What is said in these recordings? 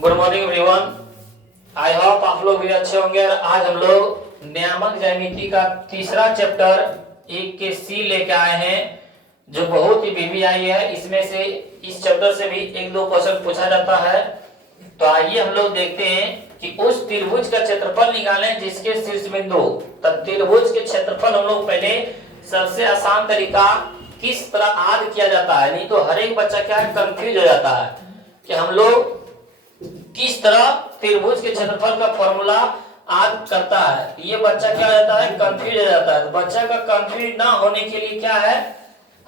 Good morning everyone. I hope आप लोग भी अच्छे होंगे। आज हम लोग नियामक ज्यामिति का तीसरा चैप्टर 1 के C लेके आए हैं, जो बहुत ही वीवीआई है। इसमें से इस चैप्टर से भी एक दो क्वेश्चन पूछा जाता है। तो आइए हम लोग देखते हैं कि उस त्रिभुज का क्षेत्रफल निकालें जिसके शीर्ष बिंदु। तब त्रिभुज के क्षेत्रफल हम लोग पहले सबसे आसान तरीका किस तरह आद किया जाता है, नहीं तो हर एक बच्चा क्या कंफ्यूज हो जाता है कि हम लोग किस तरह त्रिभुज के क्षेत्रफल का फॉर्मूला आद करता है। ये बच्चा क्या हो जाता है, कंफ्यूज हो जाता है। तो बच्चा का कंफ्यूज ना होने के लिए क्या है,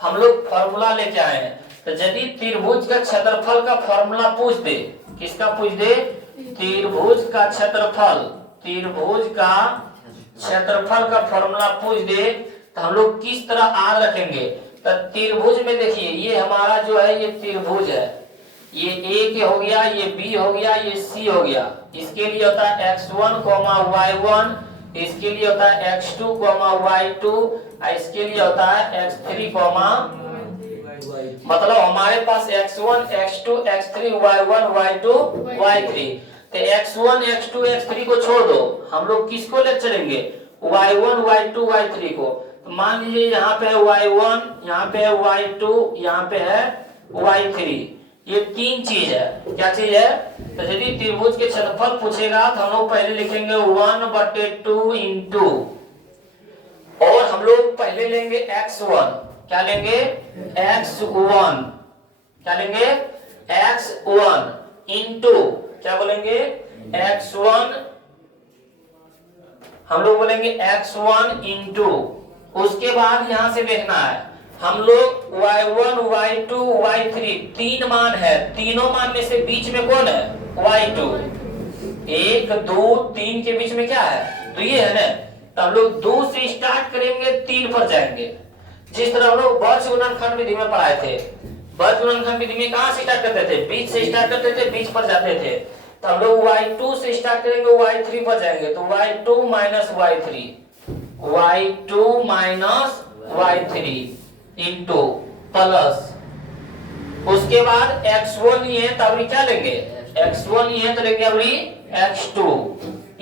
हम लोग फॉर्मूला लेके आए हैं। तो यदि त्रिभुज का क्षेत्रफल का फॉर्मूला पूछ दे, किसका पूछ दे, त्रिभुज का क्षेत्रफल, त्रिभुज का क्षेत्रफल का फॉर्मूला पूछ दे, तो हम लोग किस तरह आद रखेंगे। तो त्रिभुज में देखिए, ये हमारा जो है ये त्रिभुज है, ये ए के हो गया, ये बी हो गया, ये सी हो गया। इसके लिए होता है x1, y1, इसके लिए होता है x2, y2, इसके लिए होता है x3, मतलब हमारे पास x1, x2, x3, y1, y2, y3। तो x1, x2, x3 को छोड़ दो, हम लोग किसको ले चलेंगे, y1, y2, y3 को। तो मान लीजिए यहाँ पे है y1, यहाँ पे है y2, यहाँ पे है y3। ये तीन चीज है। क्या चीज है, तो यदि त्रिभुज के क्षेत्रफल पूछेगा तो हम लोग पहले लिखेंगे 1/2 इंटू, और हम लोग पहले लेंगे x1। क्या लेंगे, x1। क्या लेंगे, x1 इंटू, क्या बोलेंगे, x1, हम लोग बोलेंगे x1 इंटू। उसके बाद यहां से देखना है, हम लोग y1, y2, y3 तीन मान है, तीनों मान में से बीच में कौन है, y2। 1, 2, 3 के बीच में क्या है, तो ये है ना। तो हम लोग 2 से स्टार्ट करेंगे, 3 पर जाएंगे। जिस तरह हम लोग वर्ग गुणनखंड विधि में पढ़ाए थे, वर्ग गुणनखंड विधि में कहां से स्टार्ट करते थे, बीच से स्टार्ट करते थे, बीच पर जाते थे। तो हम लोग y2 से स्टार्ट करेंगे, y3 पर जाएंगे, तो y2 minus y3, y2 minus y3 into plus. उसके बाद x1 ही है, तो अभी क्या लेंगे, x1 ही है तो लेंगे अभी x2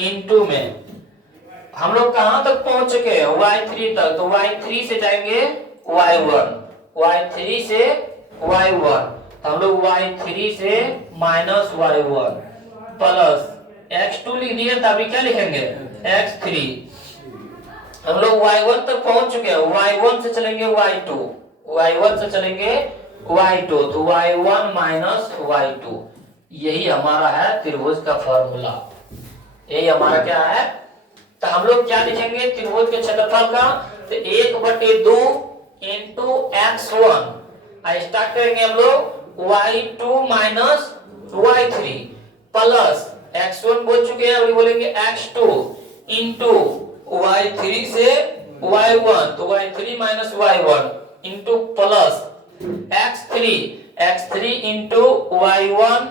इंटू में। हम लोग कहां तक पहुंच चुके हैं, y3 तक, तो y3 से जाएंगे y1, y3 से y1, तो हम लोग y3 से माइनस y1 प्लस x2 लिख दिए, तो अभी क्या लिखेंगे, x3। हम लोग y1 तक पहुंच चुके हैं, y1 से चलेंगे y2, y1 से चलेंगे y2, तो y1 माइनस y2। यही हमारा है त्रिभुज का फॉर्मूला, यही हमारा क्या है। तो हम लोग क्या लिखेंगे त्रिभुज के क्षेत्रफल का, तो 1/2 इंटू x1, स्टार्ट करेंगे हम लोग y2 minus y3 plus x1 बोल चुके हैं, अभी बोलेंगे x2 इंटू y3 से y1, तो y3 minus y1 into plus x3 into y1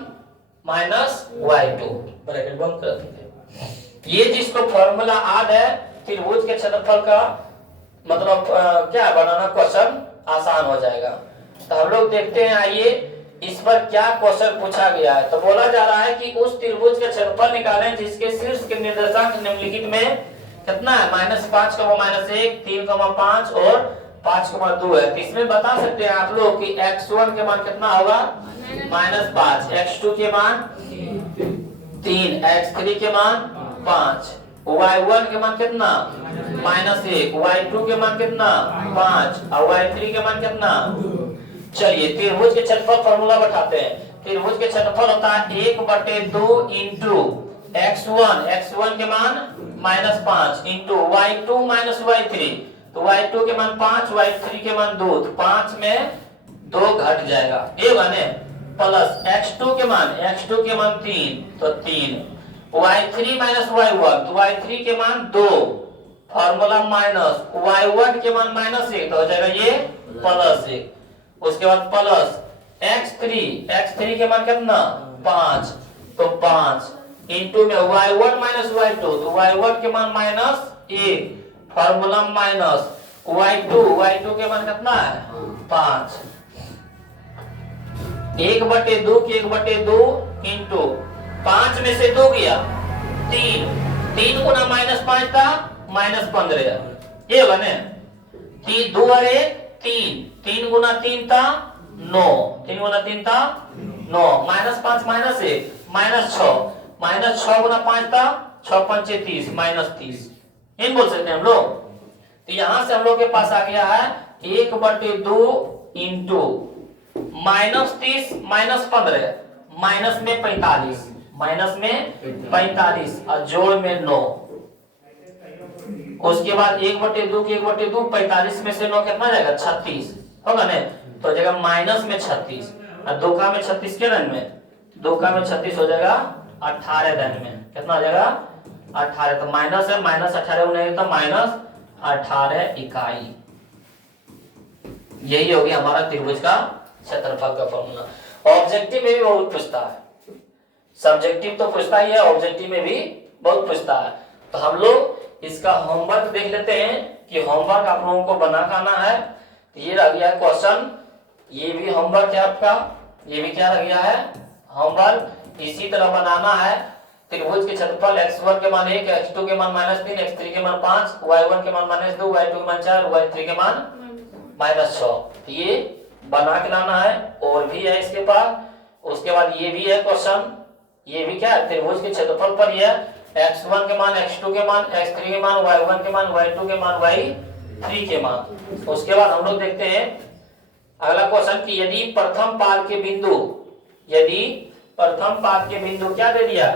minus y2, bracket बंद कर देंगे। ये जिसको फॉर्मूला आद है त्रिभुज के क्षेत्रफल का, मतलब क्या बनाना क्वेश्चन आसान हो जाएगा। तो हम लोग देखते हैं, आइए इस पर क्या क्वेश्चन पूछा गया है। तो बोला जा रहा है कि उस त्रिभुज के क्षेत्रफल निकालें जिसके शीर्ष के निर्देशांक निम्नलिखित में कितना है, -5, -1, 3, 5 और 5,2 है। तो इसमें बता सकते हैं आप लोग कि x1 के मान कितना होगा, -5, x2 के मान 3, x3 के मान 5, y1 के मान कितना, -1, y2 के मान कितना 5 और y3 के मान कितना। चलिए त्रिभुज के क्षेत्रफल फॉर्मूला बैठाते हैं। त्रिभुज के क्षेत्रफल होता है 1/2 इंटू x1 के मान -5 इंटू y2 माइनस y3, तो y2 के मान 5, y3 के मान 2, तो 5 में 2 घट जाएगा, ये बने प्लस x2 के मान 3, तो 3, y3 माइनस y1, तो y3 के मान 2, फॉर्मूला माइनस y1 के मान -1, तो हो जाएगा ये +1। उसके बाद प्लस x3 के मान कितना 5, तो 5 इंटू में y1 माइनस y2, तो y1 के मान -1, फॉर्मूला माइनस y2 के मान कितना है 5, 1/2 की 1/2 इंटू 5 में से 2 गया 3, 3 गुना -5 था -15, ये होगा ना। 3 2 अरे 3, 3 गुना 3 था 9, 3 गुना 3 था 9, -5 -1 -6, -6 गुना 5 था 6 5 30, -30, इन बोल सकते हैं हम लोग। तो यहां से हम लोग के पास आ गया है 1/2 इंटू -30 -15, माइनस में 45, माइनस में 45 और जोड़ में 9। उसके बाद 1/2 की 1/2, 45 में से 9 कितना जाएगा 36 होगा ना। तो जगह माइनस में 36 और 2 का में 36 के रन में 2 का में 36 हो जाएगा 18 रन में, कितना हो जाएगा 18। तो माइनस है, -18 नहीं तो -18 इकाई। यही होगी हमारा त्रिभुज का क्षेत्रफल का फॉर्मूला। ऑब्जेक्टिव में भी बहुत पूछता है, सब्जेक्टिव तो पूछता ही है, ऑब्जेक्टिव में भी बहुत पूछता है। तो हम लोग इसका होमवर्क देख लेते हैं कि होमवर्क आप लोगों को बना खाना है। तो ये रह गया क्वेश्चन, ये भी होमवर्क है आपका, ये भी क्या रह गया है होमवर्क। इसी तरह बनाना है त्रिभुज के क्षेत्रफल x1 के मान 1, x2 के मान -3, x3 के मान 5, y1 के मान -2, y2 के मान 4, y3 के मान -6। तो ये बना के लाना है। और भी है इसके पास, उसके बाद ये भी है क्वेश्चन, ये भी क्या है त्रिभुज के क्षेत्रफल पर ये x1 के मान, x2 के मान, x3 के मान, y1 के मान, y2 के मान, y3 के मान। उसके बाद हम लोग देखते हैं अगला क्वेश्चन कि यदि प्रथम पाद के बिंदु, यदि प्रथम पाद के बिंदु क्या दे दिया,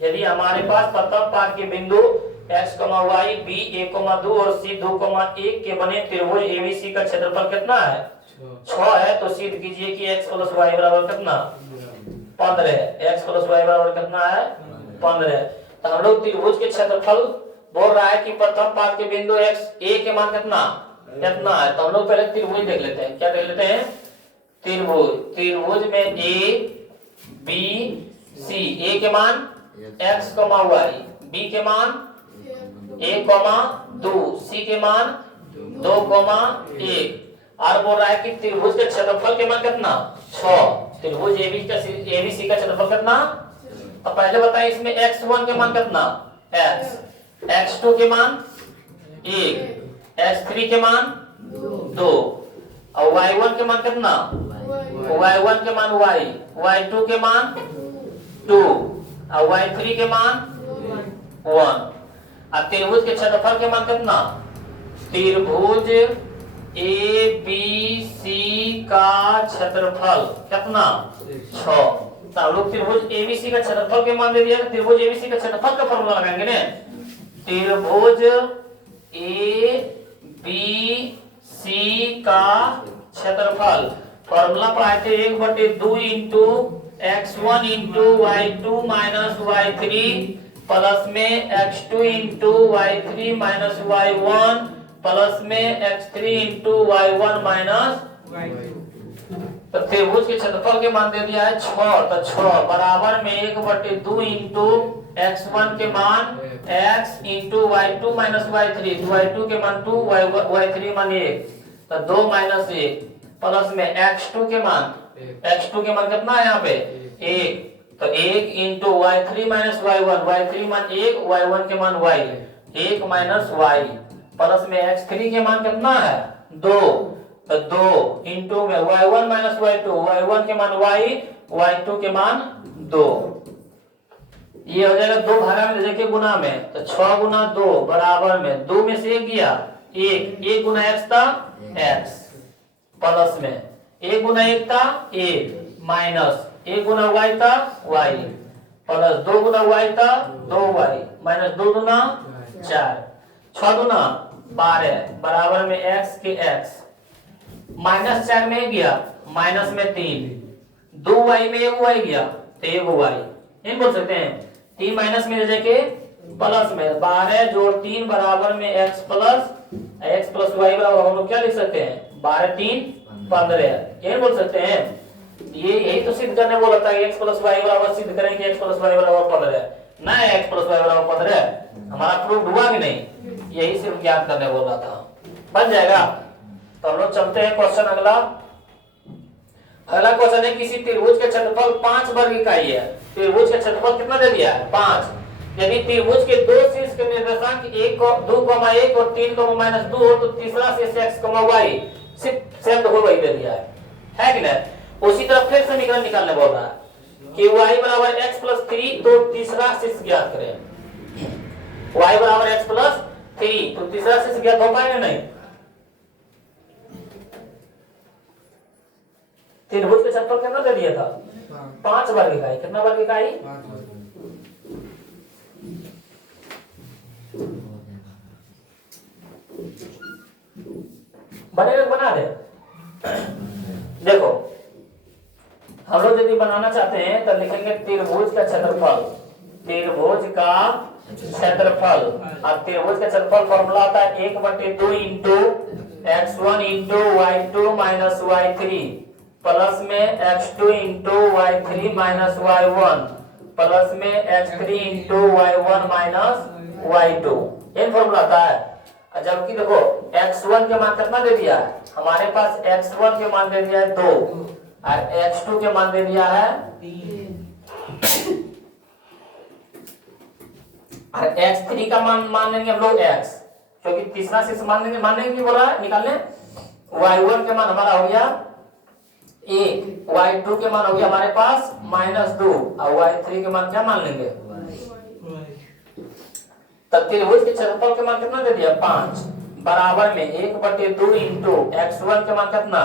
यदि हमारे पास प्रथम पाद के बिंदु x, y, b 1,2 और c 2,1 के बने त्रिभुज ABC का क्षेत्रफल कितना है 6 है। तो सिद्ध कीजिए कि x + y बराबर कितना 15, x + y बराबर कितना है 15। तो हम लोग त्रिभुज के क्षेत्रफल बोल रहा है कि प्रथम पाद के बिंदु x a के मान कितना है। तो हम लोग पहले त्रिभुज देख लेते हैं, क्या देख लेते हैं त्रिभुज में a b c, a के मान x, y, b के मान 1,2, c के मान 2,1 और बोल रहा है कि त्रिभुज के क्षेत्रफल के मान कितना 6। त्रिभुज ABC का क्षेत्रफल कितना, तो पहले बताइए इसमें x1 के मान कितना x, x2 के मान 1, x3 के मान 2 और y1 के मान कितना, y1 के मान y, y2 के मान 2 और y3 के मान 1। अब त्रिभुज के क्षेत्रफल के मान कितना, त्रिभुज ABC का क्षेत्रफल कितना 6। तो हम लोग त्रिभुज ABC का क्षेत्रफल के मान दे दिया, त्रिभुज ABC का क्षेत्रफल का फॉर्मूला लगाएंगे ना। त्रिभुज ABC का क्षेत्रफल फॉर्मूला पढ़ाए थे 1/2 into x1 into y2 minus y3 plus में x2 into y3 minus y1 plus में x3 into y1 minus y2। तो त्रिभुज के क्षेत्रफल के मान दे दिया है 6। तो 6 बराबर में 1/2 इंटू x1 के मान x into y2 minus y3, y2 के मान 2, y3 मान 1, तो 2 माइनस 1 प्लस में x2 के मान कितना है यहाँ पे 1, तो 1 into y3 minus y1, y3 मान 1, y1 के मान y, 1 माइनस y प्लस में x3 के मान कितना है 2, तो 2 इंटू में y1 माइनस y2, y1 के मान y, y2 के मान 2। ये हो जाएगा 2 भागा में देखिए गुना में, तो 6 गुना 2 बराबर में 2 में से 1 गया 1 गुना x था x प्लस में 1 गुना 1 था 1 माइनस 1 गुना y था y प्लस 2 गुना y था 2y माइनस 2 गुना 4, 6 गुना 12 बराबर में x के x, माइनस 4 में गया माइनस में 3, 2y में 1y गया तो 1y, इन बोल सकते हैं 3 माइनस में जाके प्लस में 12 जोड़ 3 बराबर में x प्लस y बराबर हम लोग क्या लिख सकते हैं 12 3 15, ये बोल सकते हैं। ये यही तो सिद्ध करने बोला था x प्लस y बराबर, सिद्ध करेंगे x प्लस y बराबर 15 ना, x प्लस y बराबर 15 हमारा प्रूफ हुआ भी नहीं, यही सिर्फ ज्ञात करने बोल रहा था, बन जाएगा। तो हम लोग चलते हैं क्वेश्चन अगला। अगला क्वेश्चन है किसी त्रिभुज के क्षेत्रफल 5 वर्ग इकाई है। त्रिभुज का क्षेत्रफल कितना दे दिया है 5। यदि त्रिभुज के दो शीर्ष के निर्देशांक 1 2, 1 और 3, -2 हो तो तीसरा शीर्ष x, y सिर्फ सेट हो वही दे दिया है कि नहीं। उसी तरह फिर समीकरण निकालने बोल रहा है कि y बराबर x + 3 तो तीसरा शीर्ष ज्ञात करें। y बराबर x + 3 तो तीसरा शीर्ष ज्ञात हो पाएगा नहीं। त्रिभुज के क्षेत्रफल कितना दे दिया था 5 वर्ग इकाई। कितना वर्ग इकाई 5 बनेगा बना दे। देखो हम लोग यदि बनाना चाहते हैं तो लिखेंगे त्रिभुज का क्षेत्रफल। त्रिभुज का क्षेत्रफल और त्रिभुज का क्षेत्रफल फॉर्मूला आता है 1/2 into x1 into y2 minus y3 plus में x2 into y3 minus y1 plus में x3 into y1 minus y2। ये फॉर्मूला आता है। जबकि देखो x1 के मान कितना दे दिया है हमारे पास x1 के मान दे दिया है 2 और x2 के मान दे दिया है 3 और x3 का मान लेंगे हम लोग x, क्योंकि तीसरा शीर्ष मान लेंगे की बोल रहा है निकालने। y1 के मान हमारा हो गया 1, y2 के मान हो गया हमारे पास -2 और y3 के मान क्या मान लेंगे। तब त्रिभुज के क्षेत्रफल के मान कितना दे दिया 5 बराबर में 1/2 इंटू x1 के मान कितना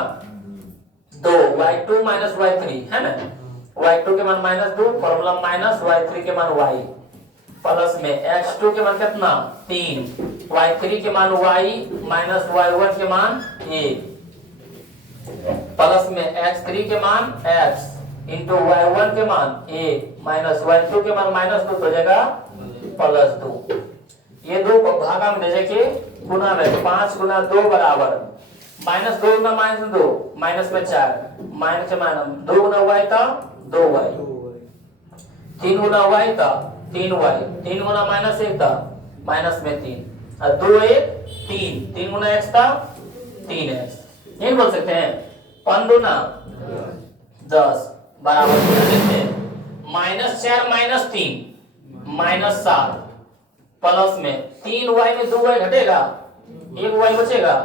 2 y2 माइनस y3 है ना। y2 के मान -2 फॉर्मूला माइनस y3 के मान y प्लस में x2 के मान कितना 3 y3 के मान y माइनस y1 के मान 1 प्लस में x3 के मान x इंटू y1 के मान 1 माइनस y2 के मान -2 हो जाएगा +2। ये दो भागा में दे के गुना में 5 गुना 2 बराबर -2 गुना -2 माइनस में 4 माइनस में 2 गुना y था 2y 3 गुना y था 3y 3 गुना -1 था माइनस में 3 और 2 1 3 3 गुना x था 3x। ये बोल सकते हैं 5 गुना 10 बराबर -4 -3 -7 प्लस में 3y में 2y घटेगा 1y बचेगा।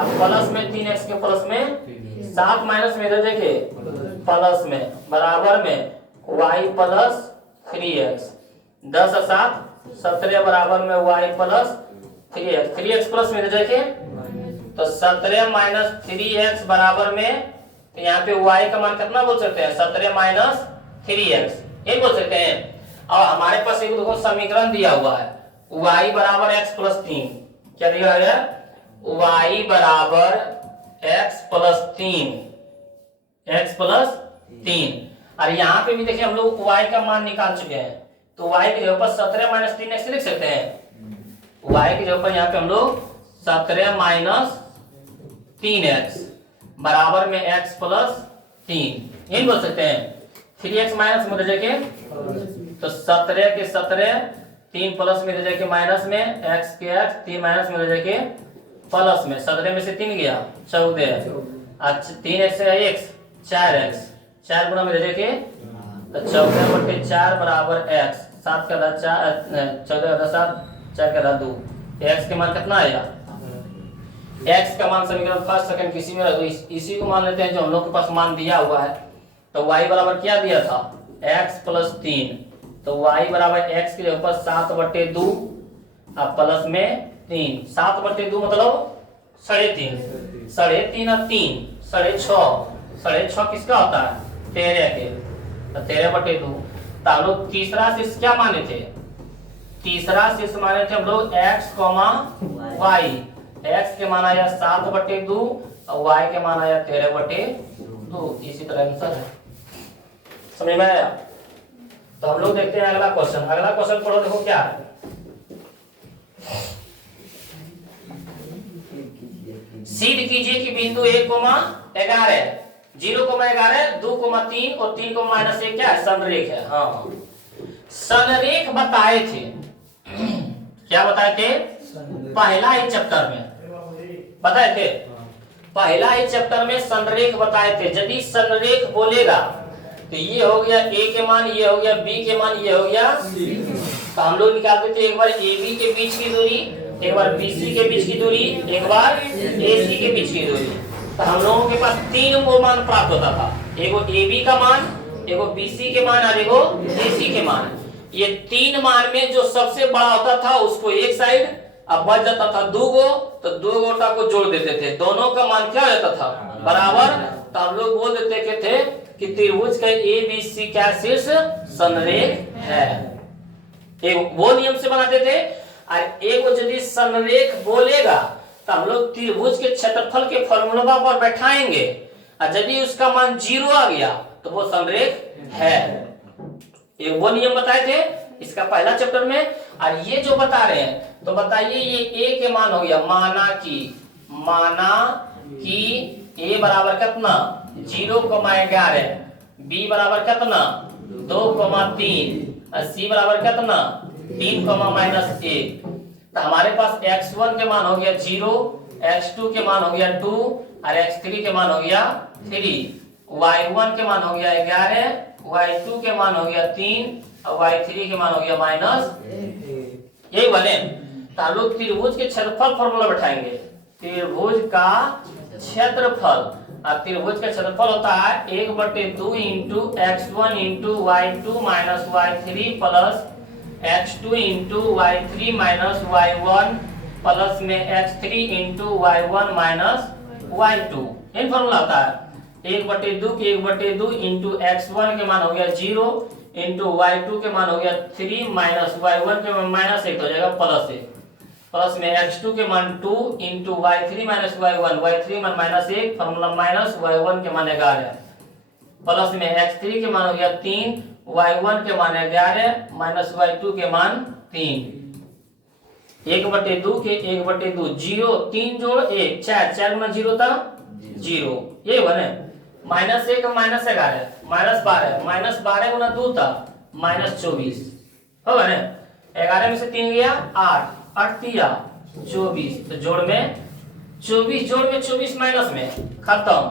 अब प्लस में 3x के प्लस में 7 माइनस में इधर देखिए प्लस में बराबर में y + 3x 10 और 7 17 बराबर में y + 3x 3x प्लस में इधर देखिए तो 17 - 3x बराबर में यहाँ पे y का मान कितना बोल सकते हैं 17 - 3x ये बोल सकते हैं। और हमारे पास एक देखो समीकरण दिया हुआ है y बराबर x + 3 क्या दिया है y बराबर x + 3 और यहाँ पे भी देखिए हम लोग y का मान निकाल चुके हैं तो y की जगह पर 17 - 3x लिख सकते हैं। y की जगह पर यहाँ पे हम लोग 17 - 3x बराबर में x + 3 ये बोल सकते हैं। 3x माइनस में जाके तो 17 के 17 3 प्लस में जाके माइनस में x के x 3 माइनस में जाके प्लस में 17 में से 3 गया 14 अच्छा 3x से x 4x 4 गुना में जाके तो 14/4 बराबर x 7 का 4 14 का 7 4 का 2 x के मान कितना आएगा x का मान समीकरण फर्स्ट सेकंड किसी में तो इसी को मान लेते हैं जो हम लोग के पास मान दिया हुआ है। तो y बराबर क्या दिया था x + 3 तो y बराबर x की जगह पर 7/2 अब प्लस में 3 7/2 मतलब 3.5 3.5 और 3 6.5 किसका होता है 13 के तो 13/2 तो हम लोग तीसरा शीर्ष क्या माने थे तीसरा शीर्ष माने थे हम लोग x, y x के मान आया 7/2 और y के मान आया 13/2 इसी तरह आंसर है। समझ में आया। तो हम लोग देखते हैं अगला क्वेश्चन पढ़ो देखो क्या है। सिद्ध कीजिए कि बिंदु 1,11 0,11 2,3 और 3,-1 क्या है संरेख है। हाँ संरेख बताए थे क्या बताए थे पहला ही चैप्टर में बताए थे पहला ही चैप्टर में संरेख बताए थे। यदि संरेख बोलेगा तो ये हो गया ए के मान, ये हो गया बी के मान, ये हो गया सी। तो हम लोग निकालते थे एक बार ए बी के बीच की दूरी, एक बार बी सी के बीच की दूरी, एक बार ए सी के बीच की दूरी। तो हम लोगों के पास तीन वो मान प्राप्त होता था, एगो ए बी का मान, एगो बी सी के मान और एगो ए सी के मान। ये तीन मान में जो सबसे बड़ा होता था उसको एक साइड, अब बच जाता था दो गो, तो दो गोटा को जोड़ देते थे, दोनों का मान क्या हो जाता था बराबर। तो हम लोग बोल देते थे कि त्रिभुज का ए बी सी क्या शीर्ष संरेख है। एक वो नियम से बनाते थे। और एक यदि संरेख बोलेगा तो हम लोग त्रिभुज के क्षेत्रफल के फॉर्मूला पर बैठाएंगे, और यदि उसका मान 0 आ गया तो वो संरेख है। एक वो नियम बताए थे इसका पहला चैप्टर में। और ये जो बता रहे हैं तो बताइए, ये ए के मान हो गया, माना कि ए बराबर कितना 0,11, बी बराबर कितना 2,3 और सी बराबर कितना 3,-1। तो हमारे पास x1 के मान हो गया 0, x2 के मान हो गया 2 और x3 के मान हो गया 3, y1 के मान हो गया 11, y2 के मान हो गया 3 और y3 के मान हो गया -1। यही बने। तो हम लोग त्रिभुज के क्षेत्रफल फॉर्मूला बैठाएंगे। त्रिभुज का क्षेत्रफल, और त्रिभुज का क्षेत्रफल होता है 1/2 into x1 into y2 minus y3 plus x2 into y3 minus y1 plus में x3 into y1 minus y2। इन फॉर्मूला होता है 1/2 के 1/2 इंटू x1 के मान हो गया 0 इंटू y2 के मान हो गया 3 माइनस y1 के मान -1 हो जाएगा प्लस में x2 के मान 2 into y3 minus y1, y3 मान -1 फॉर्मूला माइनस y1 के मान 11 प्लस में x3 के मान हो गया 3, y1 के मान 11 माइनस y2 के मान 3। 1/2 के 1/2 0, 3 जोड़ 1 4, 4 गुना 0 था 0, ये बने। -1 -11 -12 गुना 2 था -24 हो गया। 11 में से 3 गया 8, 8 3 24, तो जोड़ में 24 माइनस में खत्म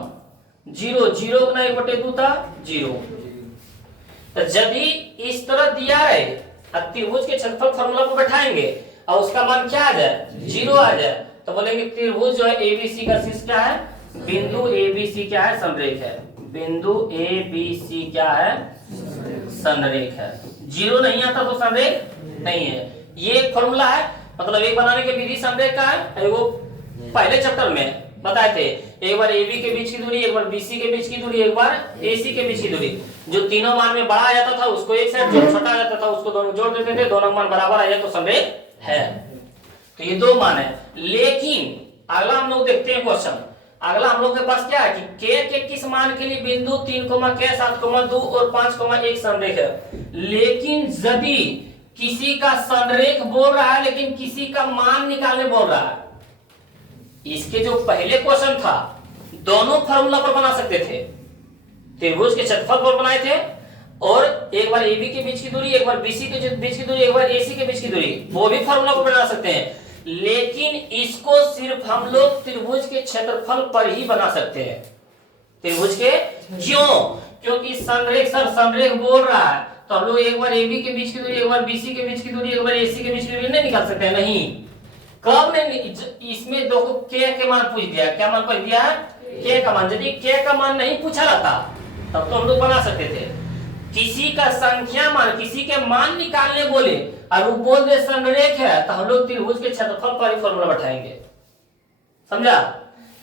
0, 0 गुना 1/2 था 0। तो यदि इस तरह दिया है त्रिभुज के क्षेत्रफल फॉर्मूला को बैठाएंगे और उसका मान क्या आ जाए 0 आ जाए, तो बोलेंगे त्रिभुज जो है एबीसी का शीर्ष क्या है, बिंदु एबीसी क्या है संरेख है, बिंदु एबीसी क्या है संरेख है। 0 नहीं आता तो संरेख नहीं है। ये एक फॉर्मूला है, मतलब एक बनाने के विधि संरेख का है। वो पहले चैप्टर में बताए थे, एक बार AB के बीच की दूरी, एक बार BC के बीच की दूरी, एक बार AC के बीच की दूरी। जो तीनों मान में बड़ा आ जाता था उसको एक साइड, जो छोटा आ जाता था उसको दोनों जोड़ देते थे, दोनों मान बराबर आ जाए तो संरेख है। तो ये दो मान है। लेकिन अगला हम लोग देखते हैं क्वेश्चन। अगला हम लोग के पास क्या है कि k के किस मान के लिए बिंदु 3, k 7,2 और 5,1 संरेख है। लेकिन यदि किसी का संरेख बोल रहा है लेकिन किसी का मान निकालने बोल रहा है, इसके जो पहले क्वेश्चन था दोनों फार्मूला पर बना सकते थे। त्रिभुज के क्षेत्रफल पर बनाए थे, और एक बार AB के बीच की दूरी, एक बार BC के बीच की दूरी, एक बार AC के बीच की दूरी, वो भी फार्मूला पर बना सकते हैं। लेकिन इसको सिर्फ हम लोग त्रिभुज के क्षेत्रफल पर ही बना सकते हैं। त्रिभुज के क्यों? क्योंकि संरेख संरेख बोल रहा है, तो हम लोग एक बार AB के बीच की दूरी, एक बार BC के बीच की दूरी, एक बार AC के बीच की दूरी नहीं निकाल सकते हैं। नहीं, कब नहीं? इसमें देखो k के मान पूछ दिया। क्या मान पूछ दिया है? k का मान। यदि k का मान नहीं पूछा रहता तब तो हम लोग बना सकते थे। किसी का संख्या मान, किसी के मान निकालने बोले और वो बोल दे संरेख है, तो हम लोग त्रिभुज के क्षेत्रफल पर ही फॉर्मूला बैठाएंगे। समझा?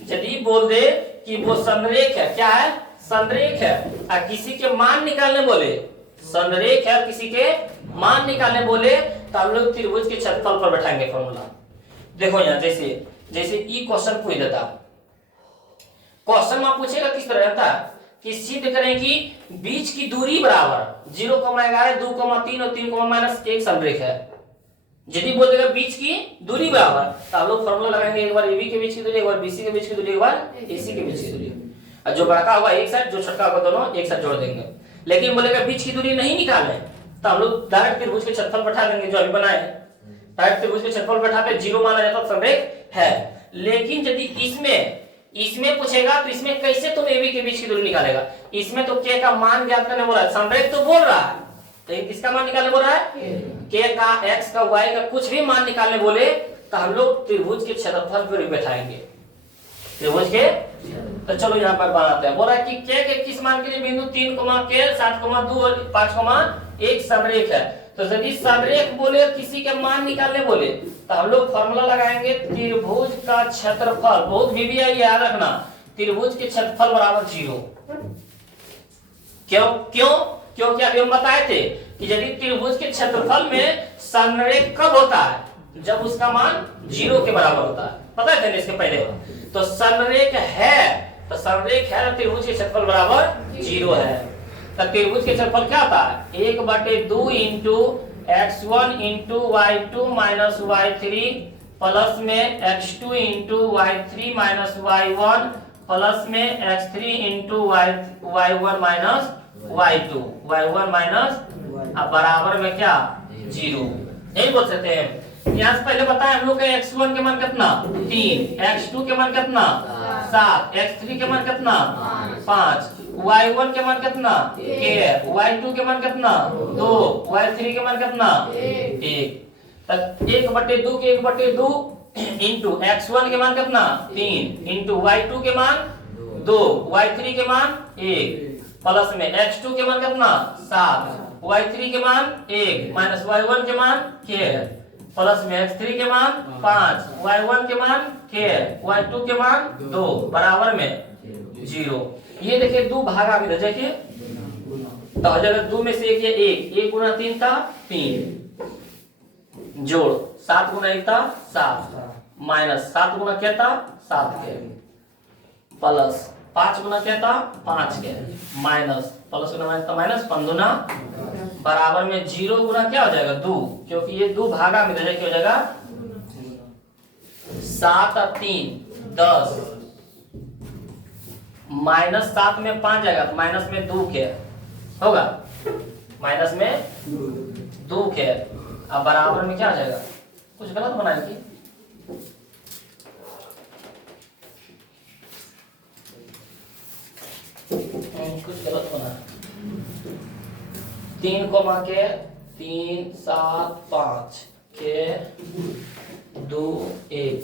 यदि बोल दे कि वो संरेख है, क्या है? संरेख है, और किसी के मान निकालने बोले संरेख है, किसी के मान निकालने बोले, तो हम लोग त्रिभुज के क्षेत्रफल पर बैठाएंगे फॉर्मूला। देखो यहाँ जैसे ई क्वेश्चन पूछ देता, क्वेश्चन में पूछेगा किस तरह रहता कि सिद्ध करें कि बीच की दूरी बराबर 0,11, 2,3 और 3,-1 संरेख है। यदि बोल देगा बीच की दूरी बराबर, तो हम लोग फॉर्मूला लगाएंगे, एक बार AB के बीच की दूरी, एक बार BC के बीच की दूरी, एक बार AC के बीच की दूरी, और जो बड़ा होगा एक साथ, जो छोटा होगा दोनों एक साथ जोड़ देंगे। लेकिन बोलेगा बीच की दूरी नहीं निकालने, तो हम लोग डायरेक्ट त्रिभुज के क्षेत्रफल बैठा देंगे जो अभी बनाए। डायरेक्ट त्रिभुज के क्षेत्रफल बैठा के 0 माना जाता संरेख है। लेकिन यदि इसमें इसमें पूछेगा तो इसमें कैसे तुम AB के बीच की दूरी निकालेगा। इसमें तो K का मान ज्ञात करने बोला है, संरेख तो बोल रहा है, तो किसका मान निकालने बोल रहा है, K का, X का, Y का कुछ भी मान निकालने बोले तो हम लोग त्रिभुज के क्षेत्रफल पर बैठाएंगे, त्रिभुज के। तो चलो यहाँ पर बनाते हैं। बोल रहा है कि K के किस मान के लिए बिंदु 3, K 7,2 और 5,1 समरेख है। तो यदि समरेख बोले किसी के मान निकालने बोले तो हम लोग फॉर्मूला लगाएंगे त्रिभुज का क्षेत्रफल, बहुत VBI याद रखना, त्रिभुज के क्षेत्रफल बराबर 0। क्योंकि अभी हम बताए थे कि यदि त्रिभुज के क्षेत्रफल में समरेख कब होता है, जब उसका मान 0 के बराबर होता है, पता है इसके पहले। तो समरेख है, तो समरेख है तो त्रिभुज के क्षेत्रफल बराबर 0 है। तो त्रिभुज के क्षेत्रफल क्या होता है, 1/2 into x1 into y2 minus y3 plus में x2 into y3 minus y1 plus में x3 into y1 minus y1 minus बराबर में क्या 0। नहीं बोल सकते हैं। यहाँ से पहले बताए हम लोग के x1 के मान कितना 3, x2 के मान कितना 7, x3 के मान कितना 5, y1 के मान कितना k, y2 के मान कितना 2, y3 के मान कितना 1। तब 1/2 के 1/2 इंटू x1 के मान कितना 3 इंटू y2 के मान 2, y3 के मान 1 प्लस में x2 के मान कितना 7, y3 के मान 1 माइनस y1 के मान k प्लस में x3 के मान 5, y1 के मान k, y2 के मान 2 बराबर में 0। ये देखिए 2 भागा भी देखिए, तो हो जाएगा 2 में से 1 गुना 3 था 3 जोड़ 7 गुना 1 था 7 माइनस 7 गुना क्या था 7 के प्लस 5 गुना क्या था 5 के माइनस प्लस गुना माइनस था माइनस 5 गुना बराबर में 0 गुना क्या हो जाएगा 2, क्योंकि ये 2 भागा में क्या हो जाएगा 7 और 3 10 माइनस 7 में 5 जाएगा तो माइनस में 2 के होगा, माइनस में 2 के अब बराबर में क्या आ जाएगा, कुछ गलत बनाएंगे कुछ गलत बना 3 के 3 7 5 के 2 1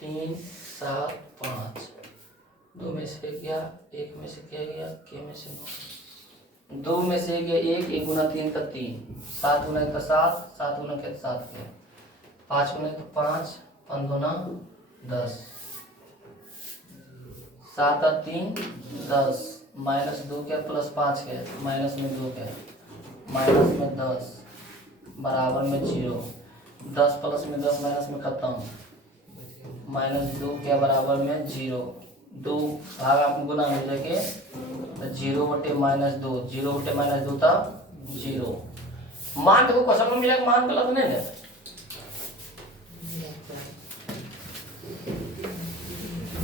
3 7 5 2 में से गया 1 में से क्या गया के में से 9 2 में से गया 1 गुना 3 का 3 7 गुना का 7 7 गुना के 7 के 5 गुना का 5 5 गुना 10 7 और 3 10 माइनस 2 के प्लस 5 के माइनस में 2 के माइनस में 10 बराबर में 0 10 प्लस में 10 माइनस में खत्म माइनस 2 के बराबर में 0 2 भाग आप गुना हो जाएंगे तो 0 बटे माइनस 2 0 बटे माइनस 2 था 0। मान देखो क्वेश्चन में मिलेगा, मान गलत नहीं है।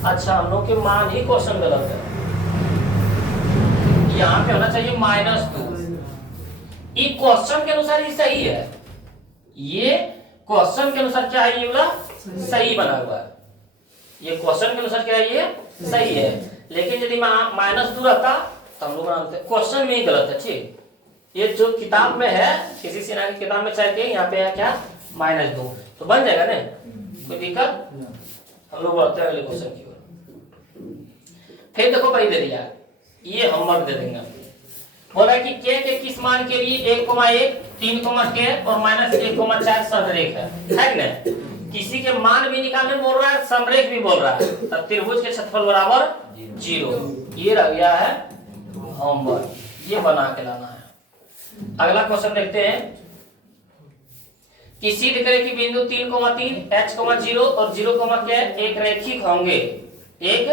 अच्छा हम लोग के मान ही क्वेश्चन गलत है, यहाँ पे होना चाहिए -2। ये क्वेश्चन के अनुसार ही सही है, ये क्वेश्चन के अनुसार क्या है, ये वाला सही बना हुआ है, ये क्वेश्चन के अनुसार क्या है ये सही है। लेकिन यदि -2 रहता तो हम लोग बनाते क्वेश्चन में ही गलत है। ठीक, ये जो किताब में है किसी सेना की किताब में चाहिए यहाँ पे है क्या -2 तो बन जाएगा ना, कोई दिक्कत। हम लोग बढ़ते हैं अगले क्वेश्चन की ओर। फिर देखो भाई दे दिया, ये होमवर्क दे देंगे। बोला कि k के किस मान के लिए 1,1 3, k और -1,4 समरेख है कि नहीं। किसी के मान भी निकालने बोल रहा है, समरेख भी बोल रहा है, तब त्रिभुज के क्षेत्रफल बराबर 0। ये रह गया है होमवर्क, ये बना के लाना है। अगला क्वेश्चन देखते हैं कि सिद्ध करें कि बिंदु 3,3 x, 0 और 0, k एक रैखिक होंगे, एक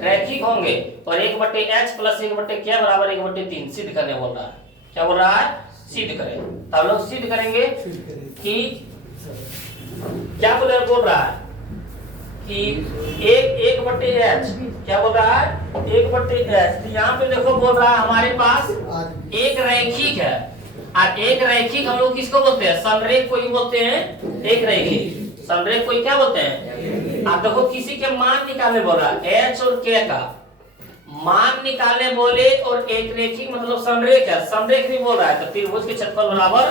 रैखिक होंगे और 1/h प्लस 1/k बराबर 1/3 सिद्ध करने बोल रहा है। क्या बोल रहा है, सिद्ध करें। तो हम लोग सिद्ध करेंगे कि क्या बोल रहा है कि 1/h क्या बोल रहा है 1/h। यहाँ पे देखो बोल रहा है हमारे पास एक रैखिक है, और एक रैखिक हम लोग किसको बोलते हैं, संरेख को ही बोलते हैं। एक रैखिक संरेख को ही क्या बोलते हैं, अब देखो किसी के मान निकालने बोल रहा है, एच और के का मान निकालने बोले और एक रेखी मतलब समरेख है, समरेख भी बोल रहा है, तो त्रिभुज के क्षेत्रफल बराबर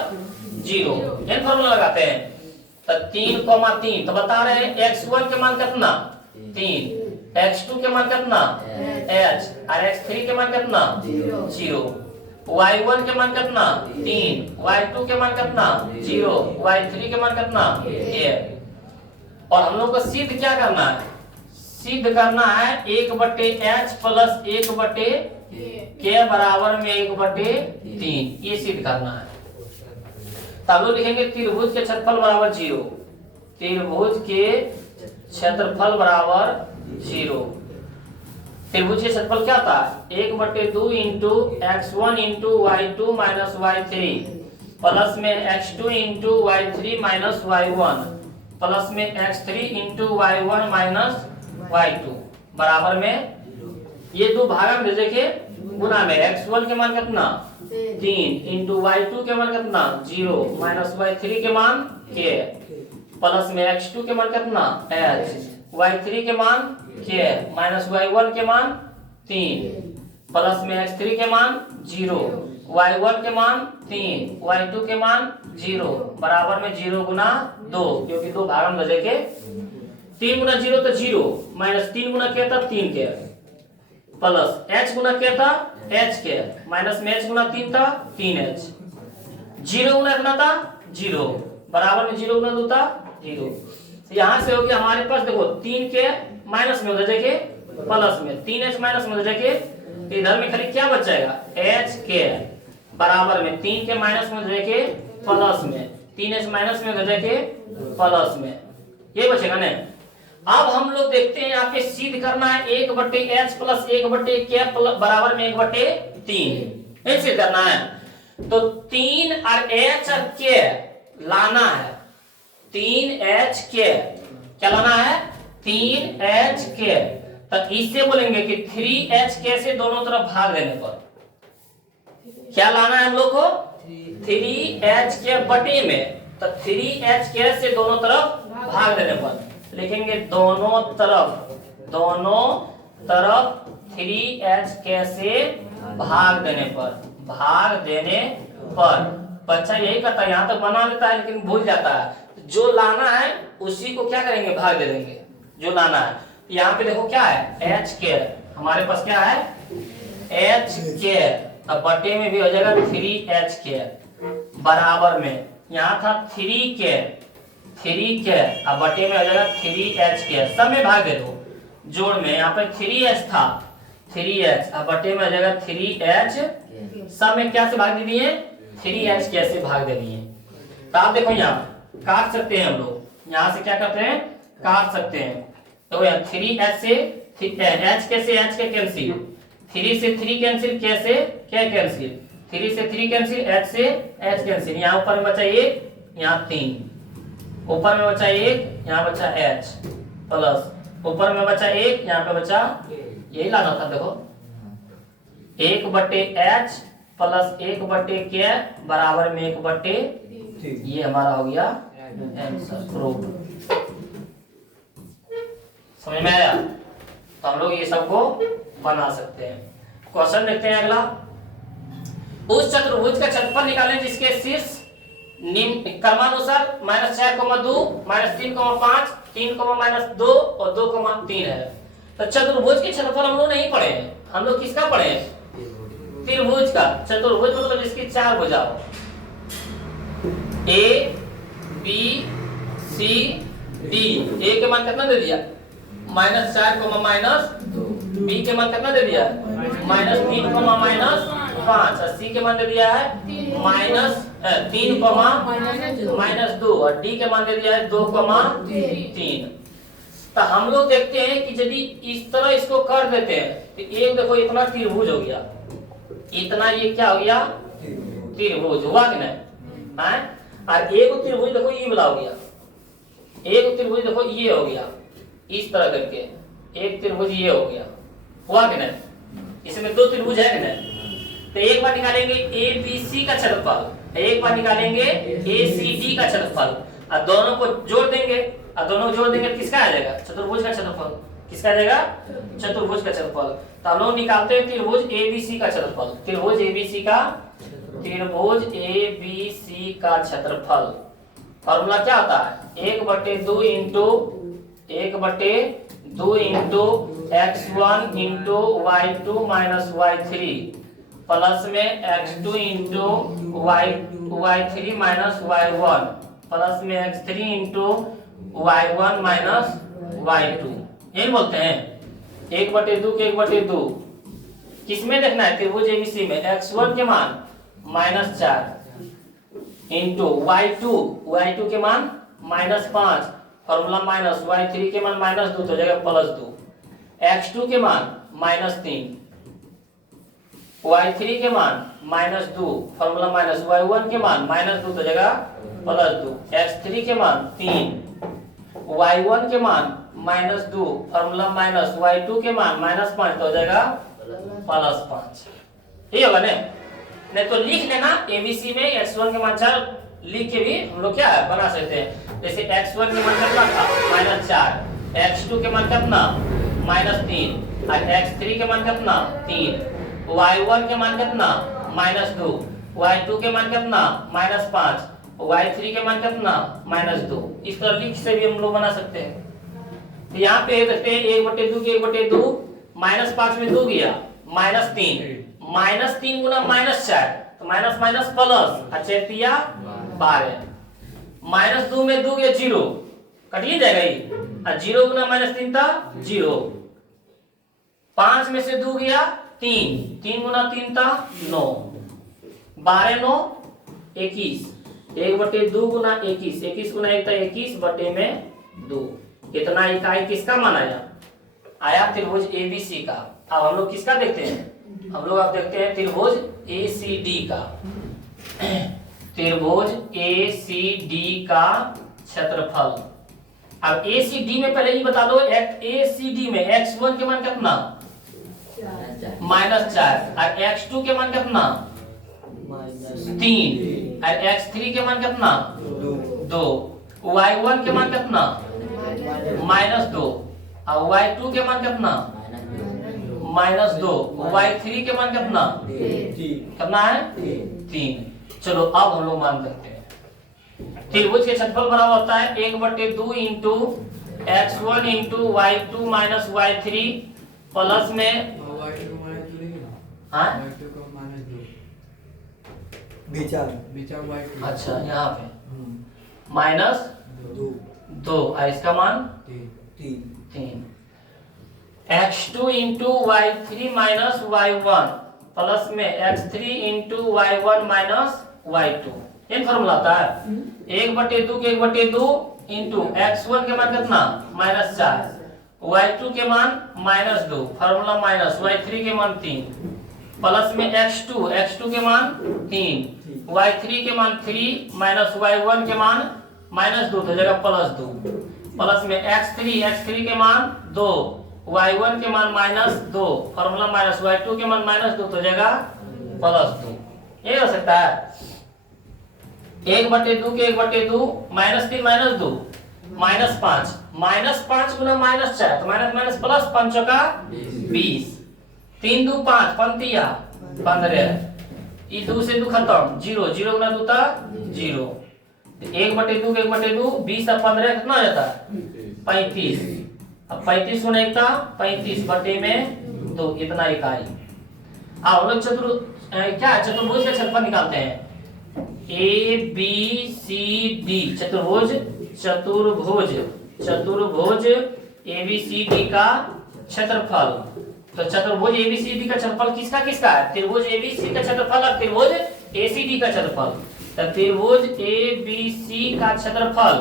0। इन फॉर्मूला लगाते हैं तो 3,3 तो बता रहे हैं x1 के मान कितना 3, x2 के मान कितना h और x3 के मान कितना 0, y1 के मान कितना 3, y2 के मान कितना 0, y3 के मान कितना 1। और हम लोग को सिद्ध क्या करना है, सिद्ध करना है 1/h प्लस 1/k बराबर में 1/3, ये सिद्ध करना है। तब लोग लिखेंगे त्रिभुज के क्षेत्रफल बराबर 0, त्रिभुज के क्षेत्रफल बराबर 0। त्रिभुज के क्षेत्रफल क्या था 1/2 into x1 into y2 minus y3 plus में x2 into y3 minus y1 plus में x3 into y1 minus y2 बराबर में ये दो भाग में देखिए गुना में x1 के मान कितना 3 इंटू y2 के मान कितना 0 माइनस y3 के मान k प्लस में x2 के मान कितना h, y3 के मान k माइनस y1 के मान 3 प्लस में x3 के मान 0, y1 के मान 3, y2 के मान 0 बराबर में 0 गुना 2, क्योंकि दो भाग में बचे के 3 गुना 0 तो 0 माइनस 3 गुना क्या था 3 के प्लस h गुना क्या था h के माइनस में h गुना 3 था 3h, 0 गुना कितना था 0 बराबर में 0 गुना 2 था 0। यहाँ से हो गया हमारे पास देखो 3 के माइनस में हो जाएगा प्लस में 3h माइनस में हो जाएगा, तो इधर में खाली क्या बच जाएगा h के बराबर में 3 के माइनस में हो जाएगा प्लस में 3h माइनस में हो जाएगा प्लस में, ये बचेगा ना। अब हम लोग देखते हैं यहाँ पे सिद्ध करना है 1/h प्लस 1/k बराबर में 1/3, ऐसे करना है। तो 3 और h और k लाना है, 3hk क्या लाना है 3hk, तो इससे बोलेंगे कि 3hk से दोनों तरफ भाग देने पर क्या लाना है हम लोग को 3hk बटे में, तो 3hk से दोनों तरफ भाग देने पर लिखेंगे दोनों तरफ 3hk से भाग देने पर बच्चा यही करता है, यहाँ तक बना लेता है लेकिन भूल जाता है, जो लाना है उसी को क्या करेंगे भाग दे देंगे जो लाना है। यहाँ पे देखो क्या है hk, हमारे पास क्या है hk, अब बटे में भी हो जाएगा 3hk बराबर में यहाँ था 3k अब बटे में हो जाएगा 3hk, सब में भाग दे दो, जोड़ में यहाँ पे 3h था 3h अब बटे में हो जाएगा 3h, सब में क्या से भाग दे दिए 3h कैसे भाग देनी है। तो आप देखो यहाँ काट सकते हैं हम लोग, यहाँ से क्या करते हैं काट सकते हैं, तो यहाँ 3h से h कैसे h के कैंसिल, 3 से 3 कैंसिल, कैसे क्या कैंसिल, 3 से 3 कैंसिल, h से h कैंसिल, यहाँ ऊपर में बचा 1 यहाँ 3, ऊपर में बचा 1 यहाँ बचा h प्लस ऊपर में बचा 1 यहाँ पे बचा, यही लाना था देखो 1/h प्लस 1/k बराबर में 1/, ये हमारा हो गया आंसर प्रूफ। समझ में आया, तो हम लोग ये सबको बना सकते हैं। क्वेश्चन देखते हैं अगला, उस चतुर्भुज का क्षेत्रफल निकालें जिसके शीर्ष निम्न क्रमानुसार -4,2 -3,5 3,-2 और 2,3 है। तो चतुर्भुज के क्षेत्रफल हम लोग नहीं पढ़े हैं, हम लोग किसका पढ़े हैं त्रिभुज का। चतुर्भुज मतलब जिसकी 4 भुजा हो, A B C D, A के मान कितना दे दिया -4, B के मान कितना दे दिया -3, -5, और C के मान दे दिया है -3, -2 और D के मान दे दिया है 2,3। तो हम लोग देखते हैं कि यदि इस तरह इसको कर देते हैं तो एक देखो इतना त्रिभुज हो गया, इतना ये क्या हो गया त्रिभुज हुआ कि नहीं, और एक त्रिभुज देखो ये वाला हो गया, एक त्रिभुज देखो ये हो गया, इस तरह करके एक त्रिभुज ये हो गया, हुआ कि नहीं। इसमें 2 त्रिभुज है कि नहीं। तो एक बार निकालेंगे ABC का क्षेत्रफल, एक बार निकालेंगे ACD का क्षेत्रफल, और दोनों को जोड़ देंगे और दोनों जोड़ देंगे किसका आ जाएगा? चतुर्भुज का क्षेत्रफल। किसका आ जाएगा? चतुर्भुज का क्षेत्रफल। तो हम लोग निकालते हैं त्रिभुज एबीसी का क्षेत्रफल। त्रिभुज एबीसी का क्षेत्रफल फॉर्मूला क्या होता है? 1/2 into x1 into y2 minus y3 plus में x2 into y3 minus y1 plus में x3 into y1 minus y2। यही बोलते हैं 1/2 के 1/2। किसमें देखना है? त्रिभुज एबीसी में x1 के मान -4 इंटू y2 के मान -5 फॉर्मूला माइनस, y3 के मान -2 तो जगह +2, x2 के मान -3, y3 के मान -2 फॉर्मूला माइनस, y1 के मान -2 तो जगह +2, x3 के मान 3, y1 के मान -2 फॉर्मूला माइनस, y2 के मान -5 तो जगह +5। ये होगा ना? नहीं तो लिख लेना एबीसी में x1 के मान 4 लिख के भी हम लोग क्या है बना सकते हैं। जैसे x1 के मान कितना था? -4, x2 के मान कितना? -3 और x3 के मान कितना? 3, y1 के मान कितना? -2, y2 के मान कितना? -5, y3 के मान कितना? -2। इस तरह लिख से भी हम लोग बना सकते हैं। तो यहाँ पे देखते हैं 1/2 के 1/2 -5 में 2 गया -3, -3 गुना -4 तो माइनस माइनस प्लस, अच्छा 12, -2 में 2 गया 0 कटिए जाएगा ये, 0 गुना -3 था 0, 5 में से 2 गया 3, 3 गुना 3 था 9, 12 9 21, 1/2 गुना 21, 21 गुना 1 था 21 बटे में 2। कितना इकाई किसका मान आया? त्रिभुज एबीसी का। अब हम लोग किसका देखते हैं? हम लोग अब देखते हैं त्रिभुज एसीडी का। त्रिभुज एसीडी का क्षेत्रफल। अब एसीडी में पहले ये बता दो, एसीडी में x1 के मान कितना? -4 और x2 के मान कितना? 3 और x3 के मान कितना? 2, y1 के मान कितना? -2 और y2 के मान कितना? -2, y3 के मान कितना? कितना है? 3। चलो अब हम लोग मान सकते हैं त्रिभुज के क्षेत्रफल बराबर होता है 1/2 into x1 into y2 minus y3 plus में अच्छा यहाँ पे -2 और इसका मान 3, x2 into y3 minus y1 plus में x3 into y1 minus y2। ये फॉर्मूला आता है 1/2 के 1/2 इंटू x1 के मान कितना? -4, y2 के मान -2 फॉर्मूला माइनस, y3 के मान 3 प्लस में x2 के मान 3, y3 के मान 3 माइनस y1 के मान -2 तो जगह +2 प्लस में x3 के मान 2, y1 के मान -2 फॉर्मूला माइनस, y2 के मान -2 तो जगह +2। ये हो सकता है 1/2 के 1/2 -3 -2 -5, -5 गुना -4 तो माइनस प्लस 5 का 20, 3 2 5 पंतिया 15, ये 2 से 2 खत्म 0, 0 गुना 2 था 0, 1/2 के 1/2 20 और 15 कितना हो जाता है? 35। अब 35 गुना 1 था 35 बटे में 2 इतना इकाई। अब हम लोग चतुर्भुज का क्षेत्रफल निकालते हैं। ए बी सी डी चतुर्भुज ए बी सी डी का क्षेत्रफल। तो चतुर्भुज ए बी सी डी का क्षेत्रफल किसका है? त्रिभुज ए बी सी का क्षेत्रफल और त्रिभुज ए सी डी का क्षेत्रफल। तो त्रिभुज ए बी सी का क्षेत्रफल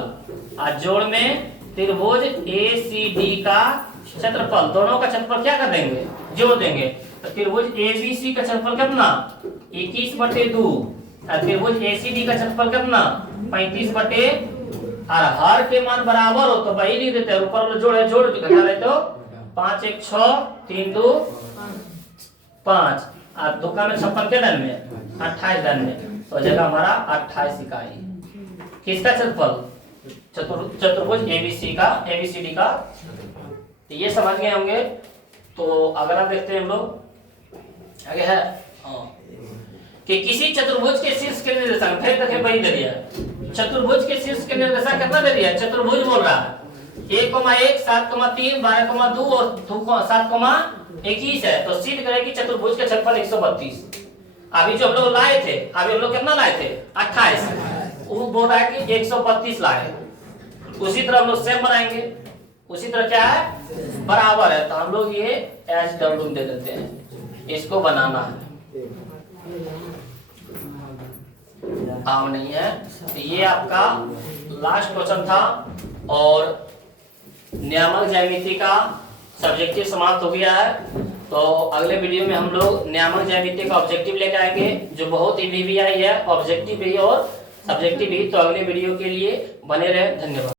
और जोड़ में त्रिभुज ए सी डी का क्षेत्रफल, दोनों का क्षेत्रफल क्या कर देंगे? जोड़ देंगे। तो त्रिभुज ए बी सी का क्षेत्रफल कितना? 21/2 और त्रिभुज ए सी डी का क्षेत्रफल कितना? 35/, और हर के मान बराबर हो तो वही लिख देते हैं, ऊपर वाला जोड़ है, जोड़ घटा रहे तो 5 1 6 3 2 5 और 2 का में 56 के दान में 28 दान में तो जगह हमारा 28 इकाई। किसका क्षेत्रफल? चतुर्भुज ABCD का। तो ये समझ गए होंगे। तो अगला देखते हैं हम लोग, आगे है कि किसी चतुर्भुज के शीर्ष के निर्देशांक, फिर देखिए वही दे दिया, चतुर्भुज के शीर्ष के निर्देशांक कितना दे दिया, चतुर्भुज बोल रहा है 1,1 7,3 12,2 और 7,21 है। तो सिद्ध करें कि चतुर्भुज का क्षेत्रफल 132। अभी जो हम लोग लाए थे, अभी हम लोग कितना लाए थे 28, वो बोल रहा है कि 132 लाए। उसी तरह हम लोग सेम बनाएंगे, उसी तरह क्या है बराबर है, तो हम लोग ये SW दे देते हैं, इसको बनाना है, आम नहीं है। तो ये आपका लास्ट क्वेश्चन था और नियामक ज्यामिति का सब्जेक्टिव समाप्त हो गया है। तो अगले वीडियो में हम लोग नियामक ज्यामिति का ऑब्जेक्टिव लेकर आएंगे, जो बहुत ही VVI है, ऑब्जेक्टिव भी और सब्जेक्टिव भी। तो अगले वीडियो के लिए बने रहे, धन्यवाद।